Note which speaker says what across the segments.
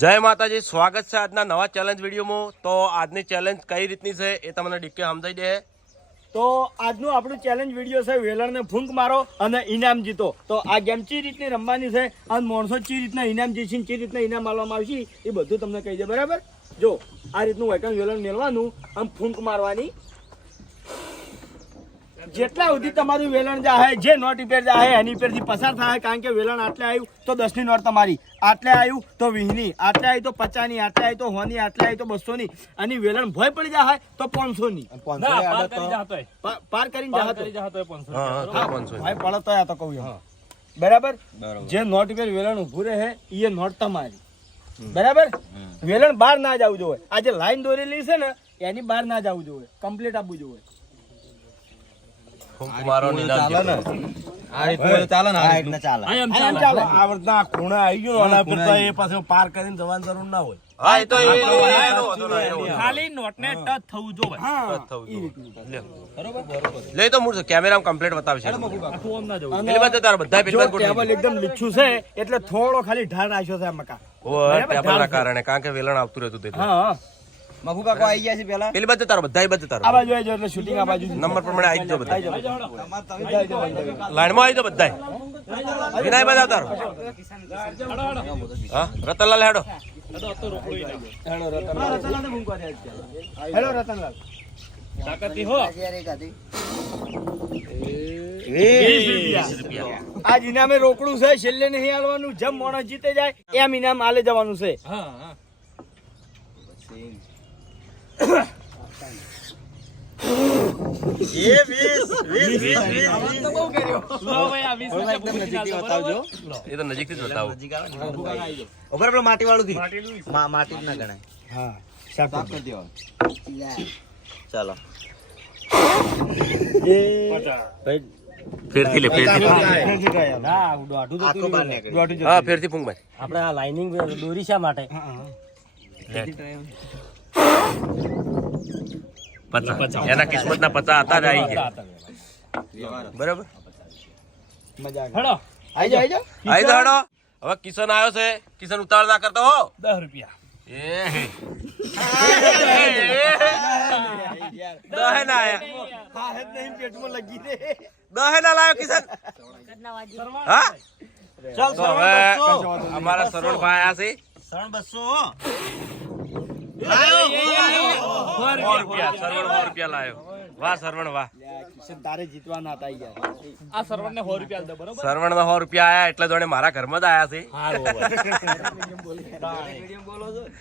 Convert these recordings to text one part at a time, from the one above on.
Speaker 1: જય માતાજી, સ્વાગત છે આજના નવા ચેલેન્જ વિડીયોમાં. તો આજની ચેલેન્જ કઈ રીતની છે એ તમને ડીકે સમજાઈ દે.
Speaker 2: તો આજનું આપણું ચેલેન્જ વીડિયો છે, વેલણને ફૂંક મારો અને ઇનામ જીતો. તો આ ગેમ ચી રીતની રમવાની છે અને માણસો ચી રીતના ઇનામ જીતશે ચી રીતના ઇનામ મારવામાં આવશે, એ બધું તમને કહી દે. બરાબર? જો, આ રીતનું વેકન વેલણ મેળવાનું અને ફૂંક મારવાની જેટલા સુધી તમારું વેલણ જાહે જે નોટ રિપેર જાહે એની ઉપરથી પસાર થાય કારણ કે વેલણ આટલે આવ્યું તો દસની નોટ તમારી. આટલે આવ્યું તો વીસની આટલે આવી તો પચાસની આટલે આવી તો હોની આટલે આવી તો બસોની. અને વેલણ ભય પડી જાય તો પાંચસોની.
Speaker 3: ના પાર
Speaker 2: કરીને
Speaker 3: પાર
Speaker 2: જાહે તો.
Speaker 3: કરી જાતો હોય 500
Speaker 1: હા હા
Speaker 2: હા,
Speaker 1: તો પાંચસો.
Speaker 2: ભાઈ પડતો તો આ તો કહું બરાબર? જે નોટ ઉપર વેલણ ઊભું રહે એ નોટ તમારી. બરાબર? વેલણ બહાર ના જવું જોઈએ. આ જે લાઈન દોરેલી છે ને એની બહાર ના જવું જોઈએ. કમ્પ્લીટ આપવું જોઈએ.
Speaker 1: ફૂંક ને ઇનામ જીતો.
Speaker 3: આ એમ
Speaker 2: આમ
Speaker 3: ચાલે.
Speaker 2: ચાલે
Speaker 4: આ વર્તના આ ખૂણા આવી ગયો આના પર તો એ પાછો પાર કરીને જવાની જરૂર ના હોય
Speaker 1: હા એ તો એ- એ- એનો વાંધો નહીં, એનો વાંધો
Speaker 3: ખાલી નોટને ટચ થવું જોઈએ
Speaker 2: હા
Speaker 1: નહીં. થવું જોઈએ. લે. લે તો મૂળ કેમેરામાં કમ્પ્લીટ બતાવશે
Speaker 2: એકદમ લીચું છે એટલે થોડો ખાલી ઢાળ રાખ્યો છે મકા.
Speaker 1: કારણે કારણ કે વેલણ આવતું રહેતું તે
Speaker 2: હા હા
Speaker 1: પેલી બાજુ તારો બધા બાજુ
Speaker 2: આ બાજુ આવી એટલે શૂટિંગ આ બાજુ.
Speaker 1: નંબર પ્રમાણે આવી જ બધા લાઈનમાં આવી જાઓ બધા વિનાય બધા તારો હા રતનલાલ હેડો.
Speaker 2: હેલો રતનલાલ.
Speaker 3: તાકાતથી હો.
Speaker 2: આજ ઇનામે રોકડું છે છેલ્લે નહીં હાલવાનું. જેમ મોણસ જીતે જાય એમ ઇનામ આલે જવાનું છે.
Speaker 3: હા હા.
Speaker 5: માટી વાળું થી માટી ના ગણાય.
Speaker 2: હા
Speaker 5: ચાલો.
Speaker 1: ફેરથી લે ફેરથી
Speaker 5: આખો બાર નીકળી
Speaker 1: હા ફેરથી ફૂંક ભાઈ
Speaker 6: આપણે આ લાઇનિંગ દોરી શા માટે?
Speaker 1: પચાસ. એના કિસ્મતના પચાસ હતા જ આવી ગયા. બરાબર?
Speaker 3: હેડો.
Speaker 2: જાઓ જાઓ.
Speaker 1: દાડો હવે કિશન આવ્યો છે. કિશન ઉતાવળ ના કરતો હો.
Speaker 3: 10 રૂપિયા.
Speaker 1: એ દહે ના આયા.
Speaker 2: હા હેત નહીં પેટમાં લગી રે
Speaker 1: દહે ના લાયો કિશન. હા? તો હવે અમારા છે
Speaker 5: ત્રણ બસો
Speaker 1: સો રૂપિયા સરવણ સો રૂપિયા લાયો. વાહ સરવણ વાહ.
Speaker 2: કિશન તારે જીતવાના હતા યાર.
Speaker 3: આ સર્વરને 100 રૂપિયા આલ દે બરોબર?
Speaker 1: સરવણ સો રૂપિયા આયા એટલે જોડે મારા ઘરમાં જ આયા છે.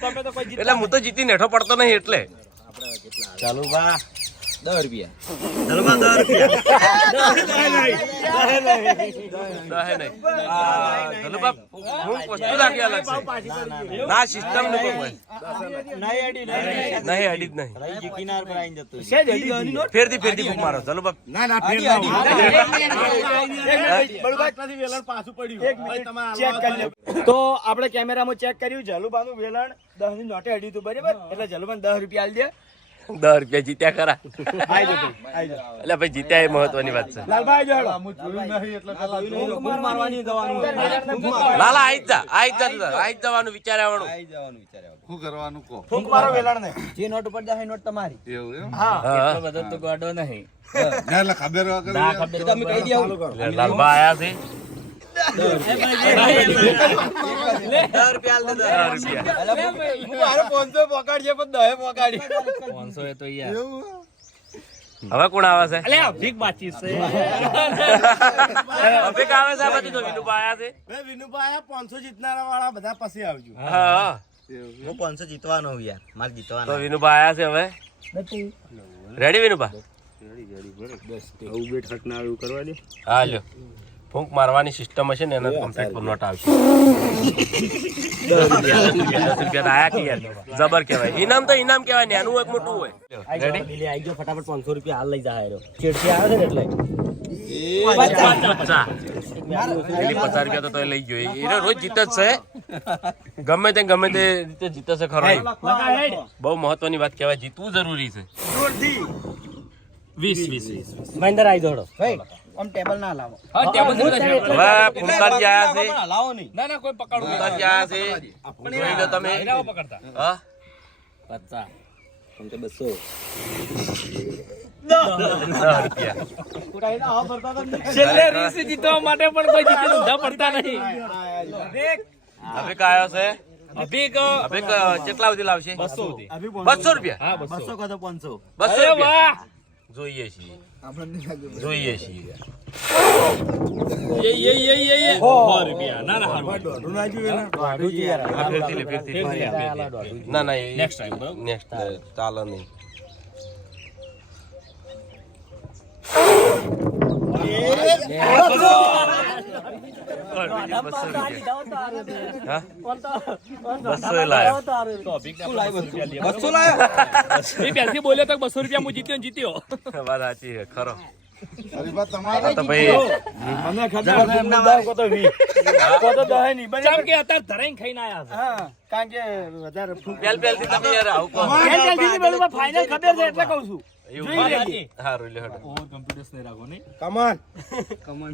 Speaker 3: તમે તો
Speaker 1: એટલે હું તો જીતી નેઠો પડતો નહીં એટલે.
Speaker 5: ચાલુ બા દસ રૂપિયા.
Speaker 1: દહે દસ ના સિસ્ટમ નહીં અડી જ નહીં. ફેરથી ફેરથી ફૂંક મારો.
Speaker 4: ના ના ફેર
Speaker 2: લે. તો આપણે કેમેરામાં ચેક કર્યું જલુબાનું વેલણ દસની નોટે અડ્યું હતું બરાબર? એટલે જલુબાન દસ રૂપિયા આલી દે.
Speaker 1: દસ રૂપિયા જીત્યા ખરા. એટલે ભાઈ જીત્યા એ મહત્વની વાત છે. લાલા આઈ જા આઈ જા તું આઈ જવાનું વિચાર આવવાનું
Speaker 4: શું કરવાનું કો
Speaker 2: ફૂંક મારો વેલણ ને
Speaker 5: જે નોટ ઉપર જાય નોટ તમારી.
Speaker 4: એવું એમ?
Speaker 2: હા.
Speaker 1: હા.
Speaker 3: બધો તો ગોડો નહીં.
Speaker 4: ના એટલે ખબર
Speaker 5: ના ખબર તમે કહી આવું.
Speaker 1: લાલબા આયા છે. હવે કોણ આવે છે?
Speaker 3: બાચી
Speaker 1: અભિક આવે છે આ તો વિનુભા છે.
Speaker 4: વિનુભાઈ આ 500 જીતનારા વાળા બધા પછી આવજો.
Speaker 1: હા
Speaker 5: હું. પાંચસો જીતવાનો યાર મારે
Speaker 1: તો
Speaker 5: જીતવાનો
Speaker 1: આયા છે હવે? રેડી વિનુભા? હા લ્યો. ફૂંક મારવાની સિસ્ટમ હશે ને એના કમ્પ્લીટ નોટ આવશે દસ રૂપિયા આયા કે યાર જબર કહેવાય. ઇનામ તો ઇનામ કહેવાય નાનું એક મોટું હોય. રેડી
Speaker 6: આઈ ગયો ફટાફટ પાંચસો રૂપિયા હાલ લઈ જાય છેડથી આવે છે ને એટલે?
Speaker 1: પચાસ. રૂપિયા તો તોય લઈ ગયો. એ રોજ જીત જ છે. ગમે તે ગમે તે રીતે જીતે છે ખરો બહુ મહત્વની વાત કહેવાય જીતવું જરૂરી છે.
Speaker 2: જોરથી
Speaker 3: 20 20
Speaker 6: મહેન્દ્ર આઈ દોડો.
Speaker 2: આમ ટેબલ ના લાવો.
Speaker 3: હા ટેબલ
Speaker 1: હવે ફૂંકાજી આયા છે.
Speaker 5: લાવો નહીં.
Speaker 3: ના ના કોઈ પકડવું.
Speaker 1: ફૂંકાજી આયા છે જોઈ લો તમે.
Speaker 3: એના પકડતા.
Speaker 1: હા.
Speaker 6: પત્તા. આમ તો
Speaker 1: કેટલા સુધી લાવશે?
Speaker 3: બસો
Speaker 1: રૂપિયા?
Speaker 3: બસો.
Speaker 5: બસો
Speaker 1: જોઈએ છીએ. જોઈએ છીએ
Speaker 3: ના ના હારું
Speaker 1: આ ફેરથી લે, ફેરથી લે. ના ના
Speaker 3: Next time, બરાબર?
Speaker 1: નેક્સ્ટ ચાલે નહીં બસો એ
Speaker 3: પહેલથી બોલ્યો તો બસો રૂપિયા હું જીત્યો જીત્યો.
Speaker 1: વાત સાચી છે ખરો. આ તો ભાઈ
Speaker 2: મને ખબર છે મુદ્દા કો તો વી. કો તો દહે નહીં બને
Speaker 3: ચમ કે અત્યારે ધરાઈને ખાઈને આયા છે.
Speaker 2: હા કારણ કે વધારે ફૂંક
Speaker 1: પહેલ પહેલથી તમે યાર આવું કહો.
Speaker 2: પેન પેન્સિલથી પેલું પણ ફાઇનલ ખબર છે એટલે કહું છું.
Speaker 1: એવું
Speaker 2: જોઈ
Speaker 1: વાત
Speaker 2: લેજે.
Speaker 1: સારું લે હટો.
Speaker 3: ઓવર કોન્ફિડન્સ નહીં રાખો નહીં.
Speaker 2: કમન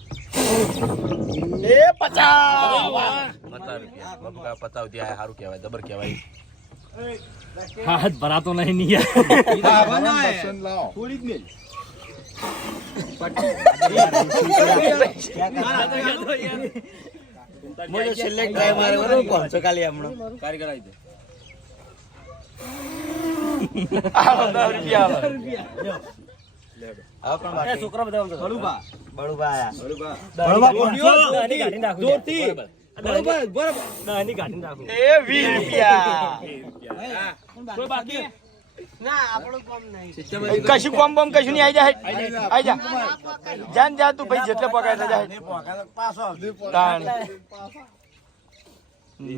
Speaker 2: એ પચાસ.
Speaker 1: સુધી આયા સારું કહેવાય જબર કહેવાય
Speaker 3: હાથ ભરાતો નહીં નહીં
Speaker 2: થોડી જ
Speaker 5: છેલ્લે ટ્રાય મારે બરોબર? હમણાં?
Speaker 2: દસ રૂપિયા.
Speaker 6: છોકરા બધા આમ તો.
Speaker 5: બળુબા. બળુબા આયા.
Speaker 6: બળવા પાંચસો, દહની કાઢીને નાખું.
Speaker 2: એ વીસ રૂપિયા.
Speaker 3: કોઈ બાકી?
Speaker 2: કશું કોમ બોમ કશું નહીં. આઈ જા આઈ જા. જાન જા તું ભાઈ જેટલે તાણ.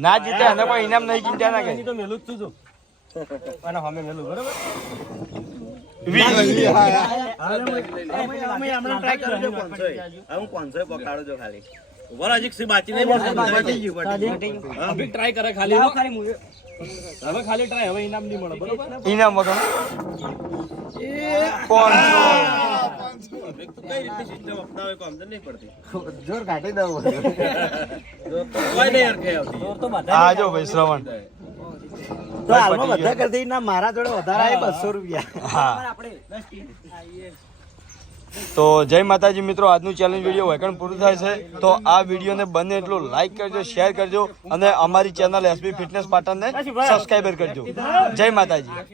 Speaker 2: ના જીતે એને કોઈ ઇનામ નહીં ચિંતા ના
Speaker 6: એની તો મેલું જ છું અને હમે મેલું, બરાબર?
Speaker 3: ઇનામ નહીં મળે બરોબર?
Speaker 2: ઇનામ વગર.
Speaker 5: જોર કાઢી દઉં.
Speaker 6: જોર તો
Speaker 2: ભાઈ શ્રવણ.
Speaker 5: તો હાલમાં બધા કરતી ના મારા જોડે વધારે બસો રૂપિયા.
Speaker 2: હા. તો જય માતાજી મિત્રો આજનું ચેલેન્જ વીડિયો વેકણ પૂરું થાય છે. તો આ વિડીયોને બને એટલું લાઈક કરજો શેર કરજો અને અમારી ચેનલ એસબી ફિટનેસ પાટણને સબસ્ક્રાઈબર કરજો. જય માતાજી.